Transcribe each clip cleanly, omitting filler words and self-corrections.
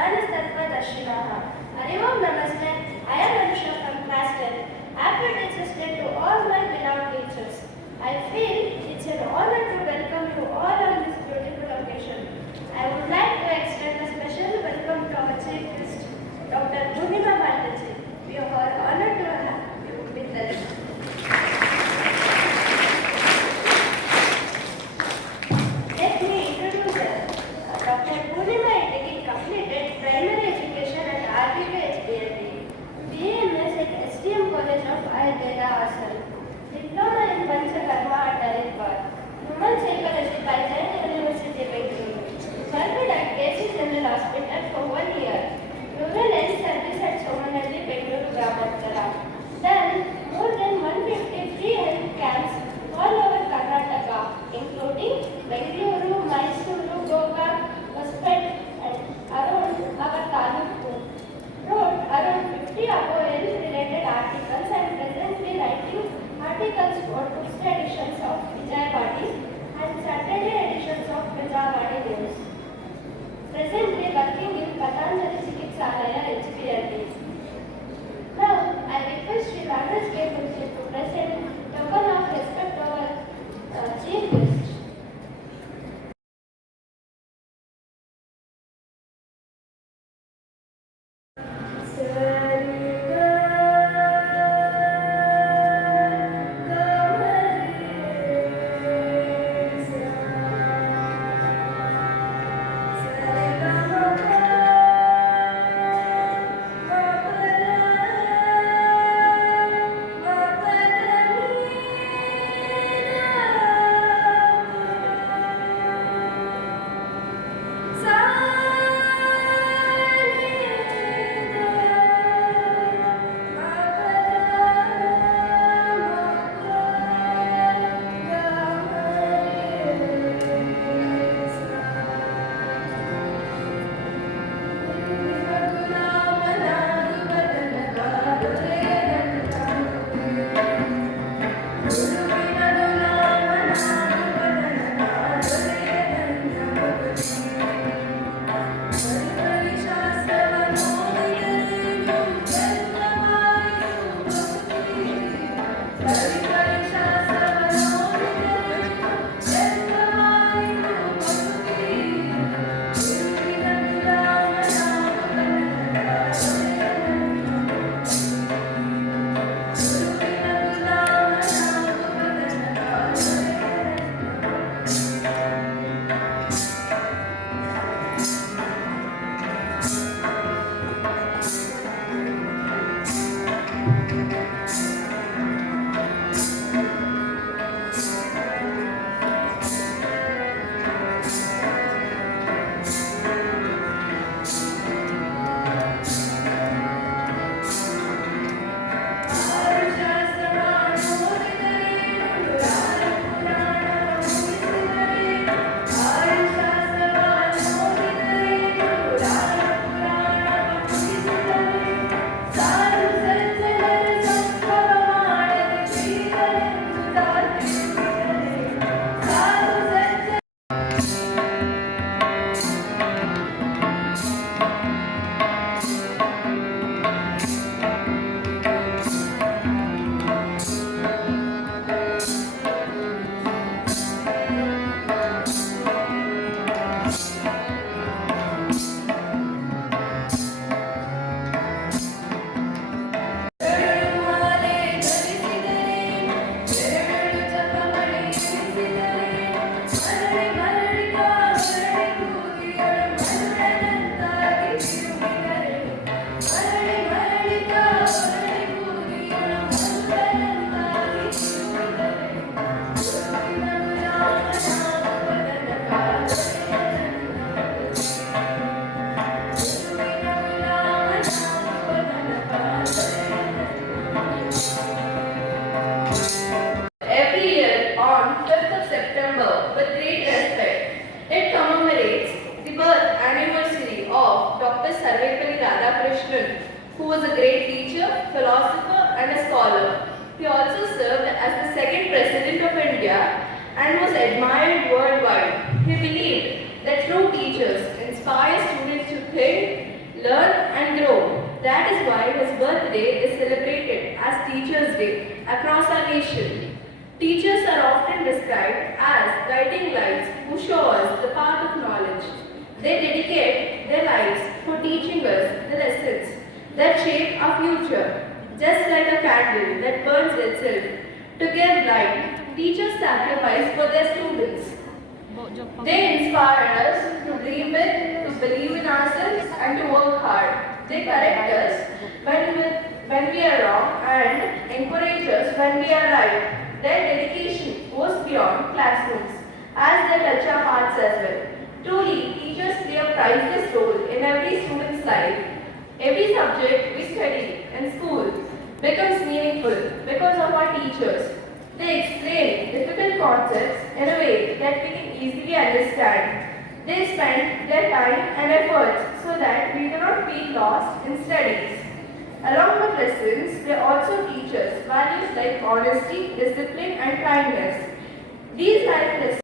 ज्ञानतत्त्वदर्शिनः। हरि ओम नमस्ते. I am Anusha from class 10. Happy Teachers Day to all my beloved teachers. I feel it's an honor to welcome you all on this beautiful occasion. I would like to extend a special welcome to our chief guest, Dr. Purnima Balaji. We are honored to have you with us. Let me introduce her. Dr. Purnima Itaki completed primary education at RBK HBLD, BMS at STM College of Ayurveda, Assam, Diploma in Panchakarma at Haridwar, Human Psychology by Jain University, Bengaluru, worked at KC General Hospital for 1 year, rural health service at Somanhalli, Bengaluru, Gramattara. Then, more than 150 free health camps all over Karnataka, including Bengaluru, Mysuru, Goa, Hospet, and around our Taluku. Wrote around 50 above health-related articles and presently writing articles for Tuesday editions of Vijayawadi and Saturday editions of Vijayawadi News. Presently working in Patanjali Chikitsalaya, HBLD. Now, I request Sri Raghav K. Kulji to present token of respect to our chief guest. Every year on 5th of September with great respect. It commemorates the birth anniversary of Dr. Sarvepalli Radhakrishnan, who was a great teacher, philosopher and a scholar. He also served as the second President of India and was admired worldwide. He believed that true teachers inspire students to think, learn and grow. That is why his birthday is celebrated as Teachers' Day across our nation. Teachers are often described as guiding lights who show us the path of knowledge. They dedicate their lives for teaching us the lessons that shape our future. Just like a candle that burns itself to give light, teachers sacrifice for their students. They inspire us to dream big, to believe in ourselves, and to work hard. They correct us when we are wrong and encourage us when we are right. Their dedication goes beyond classrooms as they touch our hearts as well. Truly, teachers play a priceless role in every student's life. Every subject we study in school becomes meaningful because of our teachers. They explain difficult concepts in a way that we can easily understand. They spend their time and efforts so that we do not feel lost in studies. Along with lessons, they also teach us values like honesty, discipline, and kindness. These life lessons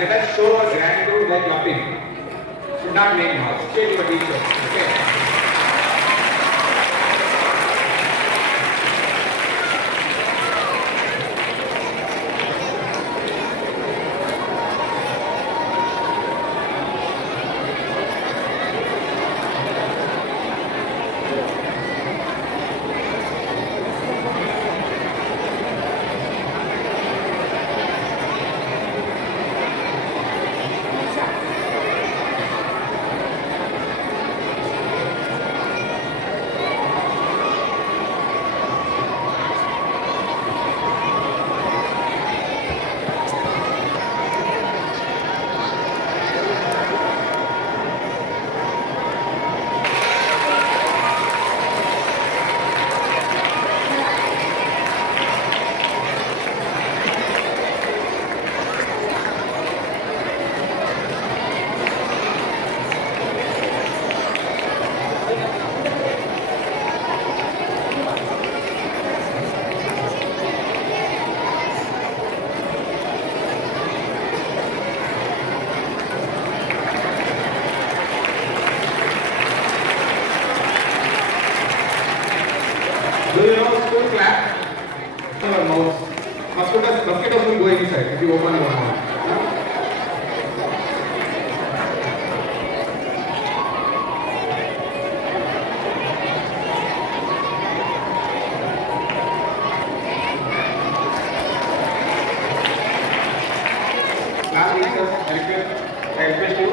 let us show our gratitude by clapping. Should not make noise. Stay to the teacher. Okay. clap. Your mouth. Mosquitoes will go inside if you open your mouth. Class teachers, I request you.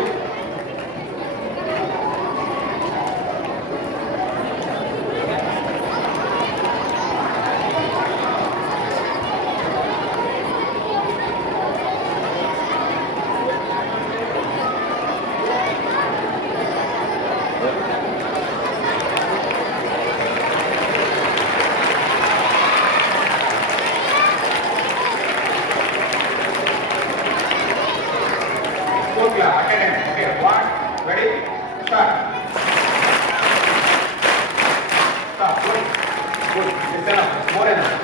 Fourth class, attendance. Okay, one, ready, start. Stop, good. Good, it's enough, more enough.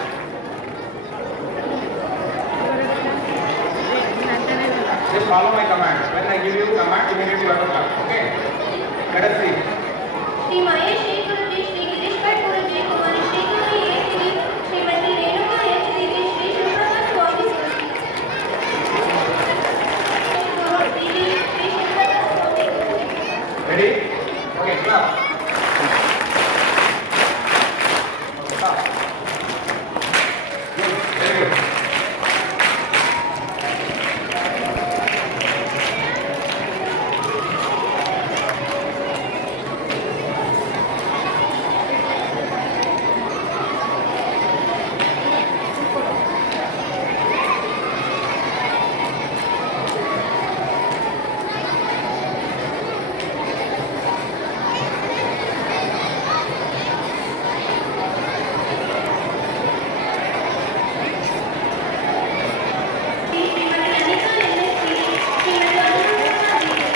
Just follow my command. When I give you command, immediately you have to clap. Okay? Let us see. Shri Mahesh Shri Guruji Shri Girish Bhatt Guruji Kumari Shri Kumari H D Shrimati Renuka H didi Shri Shivprakash Swamy Guru didi Shri Shivprakash Swamy Ready? Okay, clap. Okay, stop. Good, very good. Shrimati Anita MS didi Shrimati अनुरूपा दीदी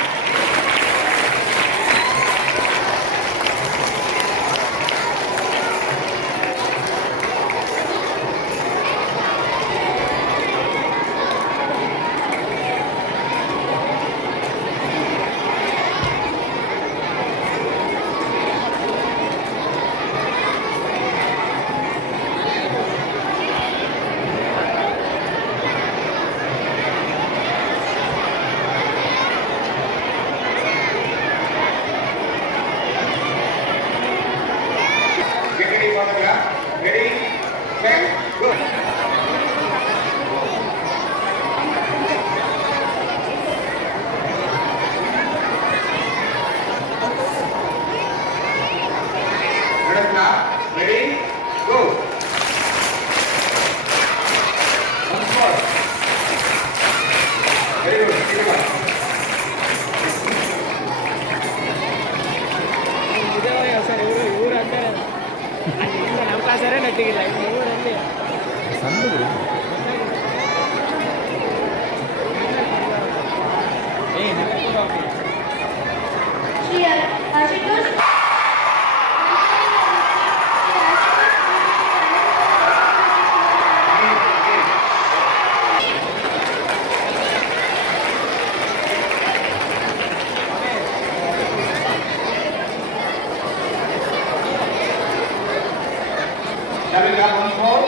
Get ready for the clap. Ready, set, go. Let us clap. Ready, go. Once more. Very good. Keep it up. Sir ಇವರು ಅಂತಾರೆ ನಮ್ಮ ಕ್ಲಾಸರೇ ನಟ್ಟಿಗಿಲ್ಲ ಊರಲ್ಲಿ श्री Ashutosh Shall we clap once more?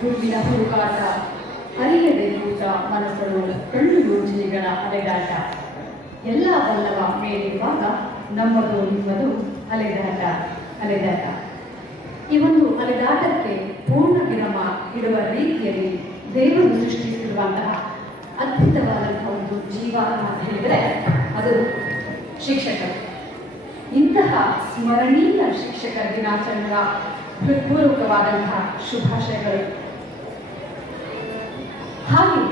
ಗುರುವಿನ ಹುಡುಕಾಟ, ಅರಿಯದೆ ಕೂತ ಮನಸ್ಸರು ಕಣ್ಣು ಯೋಜನೆಗಳ ಅಲೆದಾಟ. ಎಲ್ಲ ಬಲ್ಲವ ಮೇಲಿರುವಾಗ ನಮ್ಮದು ನಿಮ್ಮದು ಅಲೆದಾಟ ಅಲೆದಾಟ. ಈ ಒಂದು ಅಲೆದಾಟಕ್ಕೆ ಪೂರ್ಣ ವಿರಾಮ ಇಡುವ ರೀತಿಯಲ್ಲಿ ದೇವರು ಸೃಷ್ಟಿಸಿರುವಂತಹ ಅದ್ಭುತವಾದಂತಹ ಒಂದು ಜೀವ ಅಂತ ಹೇಳಿದರೆ ಅದು ಶಿಕ್ಷಕರು. ಇಂತಹ ಸ್ಮರಣೀಯ ಶಿಕ್ಷಕರ ದಿನಾಚರಣೆಯ ಹೃತ್ಪೂರ್ವಕವಾದಂತಹ ಶುಭಾಶಯಗಳು. ಹಾಗೆ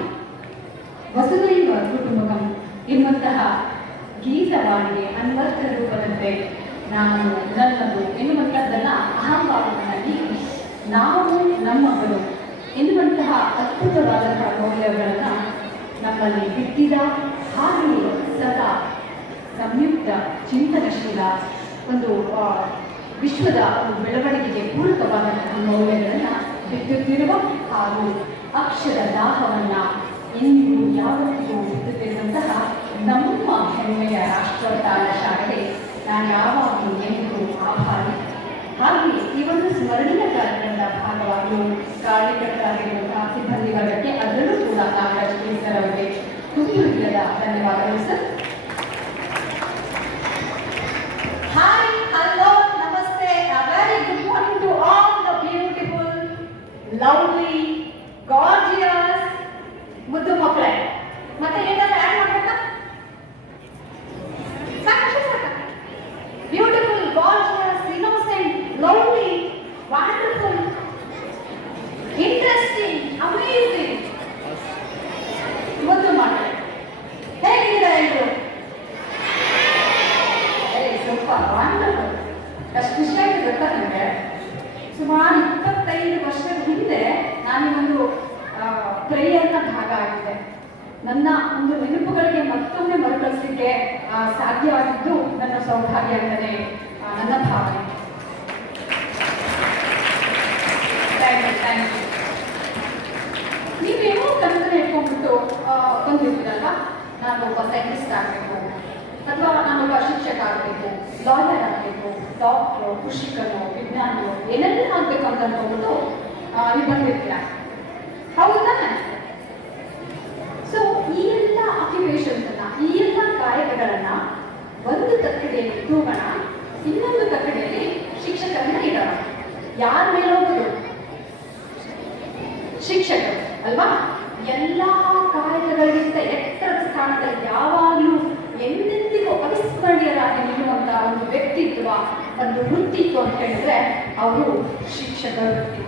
ವಸುದೈವ ಕುಟುಂಬಕಂ ಎನ್ನುವಂತಹ ಗೀತವಾಣಿಗೆ ಅನ್ವರ್ಥ ರೂಪದಂತೆ ನಾನು ನನ್ನದು ಎನ್ನುವಂಥದ್ದನ್ನ ಅಹಂಭಾವವನ್ನು ನೀಡಿ ನಾವು ನಮ್ಮವರು ಎನ್ನುವಂತಹ ಅದ್ಭುತವಾದಂತಹ ಮೌಲ್ಯಗಳನ್ನು ನಮ್ಮಲ್ಲಿ ಬಿಟ್ಟಿದ ಹಾಗೆಯೇ ಸದಾ ಸಂಯುಕ್ತ ಚಿಂತನಶೀಲ ಒಂದು ವಿಶ್ವದ ಒಂದು ಬೆಳವಣಿಗೆಗೆ ಪೂರಕವಾದಂತಹ ಮೌಲ್ಯಗಳನ್ನು ಬಿತ್ತುತ್ತಿರುವ ಹಾಗೂ ಅಕ್ಷರ ದಾಹವನ್ನು ಎಂದಿಗೂ ಯಾವತ್ತಿಗೂ ಬಿತ್ತುತ್ತಿರುವಂತಹ ನಮ್ಮ ಹೆಮ್ಮೆಯ ರಾಷ್ಟ್ರೋತ್ಥಾನ ಶಾಲೆಗೆ ನಾನು ಯಾವಾಗಲೂ ಎಂದಿಗೂ ಆಭಾರಿ. ಹಾಗೆಯೇ ಈ ಒಂದು ಸ್ಮರಣೀಯ ಕಾರ್ಯಕ್ರಮದ ಭಾಗವಾಗಲು ಕಾರ್ಯಕರ್ತರಾಗಿರುವಂತಹ ಸಿಬ್ಬಂದಿ ವರ್ಗಕ್ಕೆ ಅದರಲ್ಲೂ ಕೂಡ ನಾಗರಾಜ್ ಸರ್ ಅವರಿಗೆ ತುಂಬಿ ಹೃದಯದ ಧನ್ಯವಾದಗಳು sir. Hi, hello, namaste, a very good morning to all the beautiful, lovely, gorgeous, ಮುದ್ದು ಮಕ್ಕಳೇ. ಮತ್ತೆ ಏನಾದ್ರು ಆ್ಯಡ್ ಮಾಡ್ಬೇಕಾ? ಸಾಕಷ್ಟು ಸಾಕ. Beautiful, gorgeous, innocent, lovely, wonderful, interesting, amazing. ಮುದ್ದು ಮಕ್ಕಳೇ ಹೇಗಿದ್ದೀರಾ ಎಲ್ಲರೂ? Super, wonderful. ಅಷ್ಟು ಖುಷಿಯಾಗಿ ಗೊತ್ತಾ ನನಗೆ. ಸುಮಾರು 25 ವರ್ಷದ ಹಿಂದೆ ನಾನು ಒಂದು ಪ್ರೇಯರ್ನ ಭಾಗ ಆಗಿದೆ. ನನ್ನ ಒಂದು ನೆನಪುಗಳಿಗೆ ಮತ್ತೊಮ್ಮೆ ಮರುಕಳಿಸಲಿಕ್ಕೆ ಸಾಧ್ಯವಾಗಿದ್ದು ನನ್ನ ಸೌಭಾಗ್ಯ ಅಂತಲೇ ನನ್ನ ಭಾವನೆ. Thank you. ನೀವೇನೋ ಕನಸನ್ನು ಇಟ್ಕೊಂಡ್ಬಿಟ್ಟು ಬಂದಿರ್ತೀರಲ್ವ, ನಾನು ಒಬ್ಬ ಸೈಂಟಿಸ್ಟ್ ಆಗಬೇಕು, ಅಥವಾ ನಾನೊಬ್ಬ ಶಿಕ್ಷಕ ಆಗಬೇಕು, ಲಾಯರ್ ಆಗಬೇಕು, ಡಾಕ್ಟ್ರು, ಕೃಷಿಕರು, ವಿಜ್ಞಾನಿಗಳು ಏನೆಲ್ಲ ಆಗಬೇಕು ಅಂತ ಅನ್ಕೊಂಡ್ಬಿಟ್ಟು ನೀವು ಬಂದಿರ್ತೀರ, ಹೌದು ತಾನೆ? ಸೊ ಈ ಎಲ್ಲ ಆಕ್ಯುಪೇಷನ್ಸ್ ಅನ್ನ, ಈ ಎಲ್ಲ ಕಾಯಕಗಳನ್ನ ಒಂದು ತಕ್ಕಡಿಯಲ್ಲಿ ತೂಗೋಣ, ಇನ್ನೊಂದು ತಕ್ಕಡಿಯಲ್ಲಿ ಶಿಕ್ಷಕರನ್ನ ಇಡೋಣ. ಯಾರ ಮೇಲೆ ಹೋಗೋದು? ಶಿಕ್ಷಕರು ಅಲ್ವಾ? ಎಲ್ಲ ಕಾಯಕಗಳಿಗಿಂತ ಎತ್ತರದ ಸ್ಥಾನದಲ್ಲಿ ಯಾವಾಗಲೂ ಎಂದೆಂದಿಗೂ ಅವಿಸ್ಮರಣೀಯರಾಗಿ ನಿಲ್ಲುವಂತಹ ಒಂದು ವ್ಯಕ್ತಿತ್ವ, ಒಂದು ವೃತ್ತಿತ್ವ ಅಂತ ಹೇಳಿದ್ರೆ ಅವರು ಶಿಕ್ಷಕರ ವೃತ್ತಿ.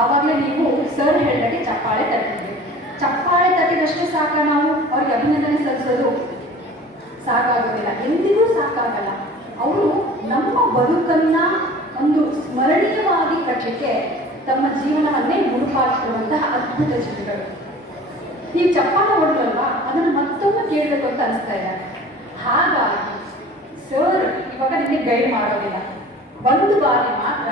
ಆವಾಗಲೇ ನೀವು ಸರ್ ಹೇಳಿದಾಗೆ ಚಪ್ಪಾಳೆ ತಟ್ಟಿದ್ವಿ. ಚಪ್ಪಾಳೆ ತಟ್ಟಿದಷ್ಟೇ ಸಾಕ? ನಾವು ಅವ್ರಿಗೆ ಅಭಿನಂದನೆ ಸಲ್ಲಿಸೋದು ಸಾಕಾಗೋದಿಲ್ಲ, ಎಂದಿಗೂ ಸಾಕಾಗಲ್ಲ. ಅವರು ನಮ್ಮ ಬದುಕನ್ನ ಒಂದು ಸ್ಮರಣೀಯವಾಗಿ ಕಟ್ಟಲಿಕ್ಕೆ ತಮ್ಮ ಜೀವನವನ್ನೇ ಮುಡುಪಾಗಿರುವಂತಹ ಅದ್ಭುತ ಜೀವಿಗಳು. ನೀವು ಚಪ್ಪಾಳೆ ಹೊಡೆದಲ್ವಾ, ಅದನ್ನು ಮತ್ತೊಮ್ಮೆ ಕೇಳಬೇಕು ಅಂತ ಅನಿಸ್ತಾ ಇದೆ. ಹಾಗಾಗಿ ಸರ್ ಇವಾಗ ನಿಮಗೆ ಗೈಡ್ ಮಾಡೋದಿಲ್ಲ, ಒಂದು ಬಾರಿ ಮಾತ್ರ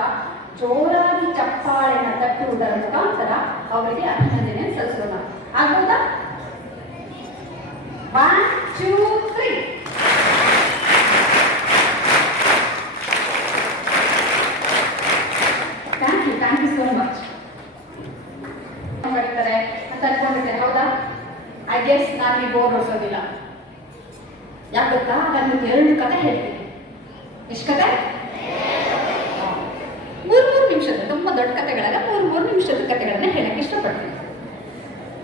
ಜೋರಾಗಿ ಚಪ್ಪಾಳೆನ ತಟ್ಟುವುದರ ಮುಖಾಂತರ ಅವರಿಗೆ ಅಭಿನಂದನೆ ಸಲ್ಲಿಸೋಣ. ಆಗ್ಬೋದಾ? 1, 2, 3. Thank you so much. ಮಾಡ್ತಾರೆ ಅಂತ ಅನ್ಕೊಂಡಿದ್ದೆ, ಹೌದಾ? ಐ ಗೆಸ್ ನಾನು ಈ ಬೋರ್ ಹೊಡ್ಸೋದಿಲ್ಲ. ಯಾಕೆ ಗೊತ್ತಾ? ನಾನು 2 ಕತೆ ಹೇಳ್ತೀನಿ. ಎಷ್ಟು ಕತೆ? 3 ನಿಮಿಷದ, ತುಂಬ ದೊಡ್ಡ ಕತೆಗಳಲ್ಲ, 3 ನಿಮಿಷದ ಕತೆಗಳನ್ನ ಹೇಳಕ್ಕೆ ಇಷ್ಟಪಡ್ತೀನಿ.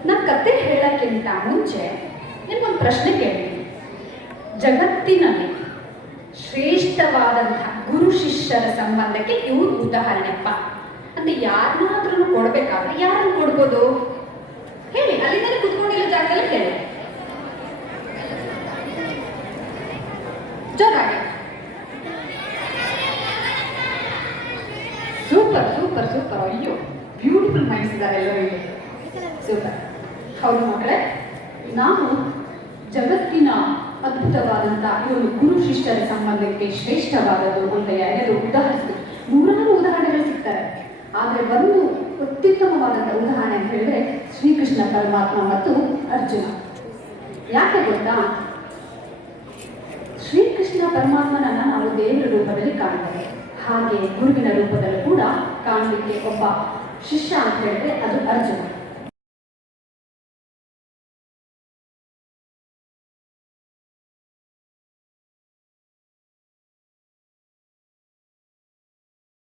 ನಾನು ಕತೆ ಹೇಳಕ್ಕಿಂತ ಮುಂಚೆ ನಿಮ್ಗೊಂದು ಪ್ರಶ್ನೆ ಕೇಳ್ತೀನಿ. ಜಗತ್ತಿನಲ್ಲಿ ಶ್ರೇಷ್ಠವಾದಂತಹ ಗುರು ಶಿಷ್ಯರ ಸಂಬಂಧಕ್ಕೆ ಇವ್ರು ಉದಾಹರಣೆಪ್ಪ ಅಂತ ಯಾರನ್ನಾದ್ರೂ ಕೊಡ್ಬೇಕಾದ್ರೆ ಯಾರನ್ನು ಕೊಡ್ಬೋದು ಹೇಳಿ? ಅಲ್ಲಿಂದಲೇ ಕುತ್ಕೊಂಡಿರೋ ಜಾಗದಲ್ಲಿ ಹೇಳಿ ಜೋರಾಗಿ. Super super super. ಅಯ್ಯೋ, ಬ್ಯೂಟಿಫುಲ್ ಮೈಂಡ್ಸ್ ಇದ್ದಾರೆ ಎಲ್ಲರೂ. ಸೂಪರ್. ಹೌದು ಮಕ್ಕಳೇ, ನಾವು ಜಗತ್ತಿನ ಅದ್ಭುತವಾದಂತಹ ಈ ಒಂದು ಗುರು ಶಿಷ್ಯರ ಸಂಬಂಧಕ್ಕೆ ಶ್ರೇಷ್ಠವಾದದ್ದು ಅಂತ ಯಾರು ಉದಾಹರಿಸ್ತೀವಿ. 3 ಉದಾಹರಣೆಗಳು ಸಿಗ್ತಾರೆ. ಆದರೆ ಒಂದು ಅತ್ಯುತ್ತಮವಾದಂತಹ ಉದಾಹರಣೆ ಅಂತ ಹೇಳಿದ್ರೆ ಶ್ರೀಕೃಷ್ಣ ಪರಮಾತ್ಮ ಮತ್ತು ಅರ್ಜುನ. ಯಾಕೆ ಗೊತ್ತಾ? ಶ್ರೀಕೃಷ್ಣ ಪರಮಾತ್ಮನನ್ನ ನಾವು ದೇವರ ರೂಪದಲ್ಲಿ ಕಾಣ್ತೇವೆ, ಹಾಗೆ ಗುರುವಿನ ರೂಪದಲ್ಲೂ ಕೂಡ ಕಾಣಲಿಕ್ಕೆ ಒಬ್ಬ ಶಿಷ್ಯ ಅಂತ ಹೇಳಿದ್ರೆ ಅದು